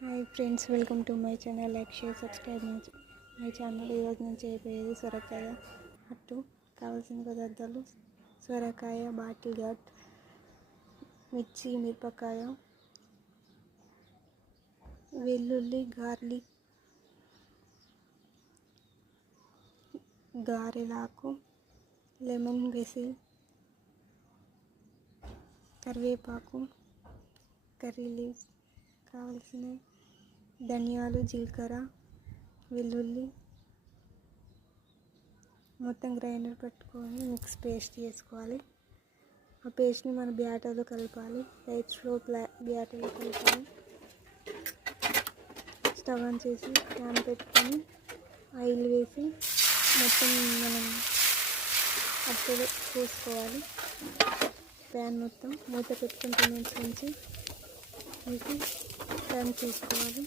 Hi friends, welcome to my channel. Like, share, subscribe my channel. ఈరోజు నేను చేయబోయేది సొరకాయ అట్టు. కావాల్సిన పదార్థాలు: సొరకాయ, బాటిల్ గార్డ్, మిర్చి, మిరపకాయ, వెల్లుల్లి, గార్లిక్, గారెలాకు, లెమన్ వెసిల్, కరివేపాకు, కర్రీ లీవ్స్, కావలసిన ధనియాలు, జీలకర్ర, వెల్లుల్లి మొత్తం గ్రైండర్ పట్టుకొని మిక్స్ పేస్ట్ చేసుకోవాలి. ఆ పేస్ట్ని మన బ్యాటర్లో కలపాలి. లైట్ స్లో బ్యాటర్లో కలపాలి. స్టవ్ ఆన్ చేసి ప్యాన్ పెట్టుకొని ఆయిల్ వేసి మొత్తం మనం అప్పుడు పోసుకోవాలి. ప్యాన్ మొత్తం మూత పెట్టుకుని 2 మినిట్స్ నుంచి వేసి టర్న్ చేసుకోవాలి.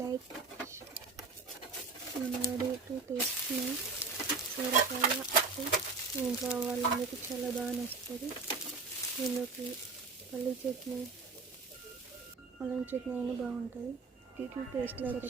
లైక్ రెడీ టు టేస్ట్ సొరకాయ అట్టు. ఇంట్లో వాళ్ళందరికీ చాలా బాగా నచ్చుతుంది. దీనిలోకి పల్లి చట్నీ, అల్లం చట్నీ అయినా బాగుంటుంది. Taste like